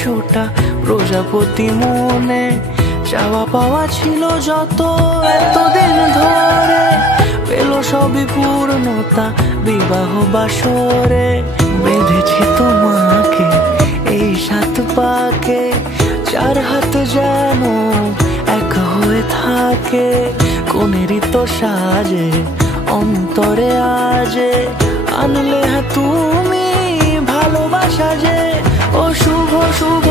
100টা প্রজাপতি মনে, চাওয়া পাওয়া ছিল যত এতদিন ধরে, পেল সবই পূর্ণতা বিবাহ বাসরে। বেঁধেছি তোমাকে এই 7 পাকে, 4 হাত যেন এক হয়ে থাকে, কোনেরই তো সাজে অন্তরে আজে আনলে তুমি ভালোবাসা যে। ও শুভ শুভ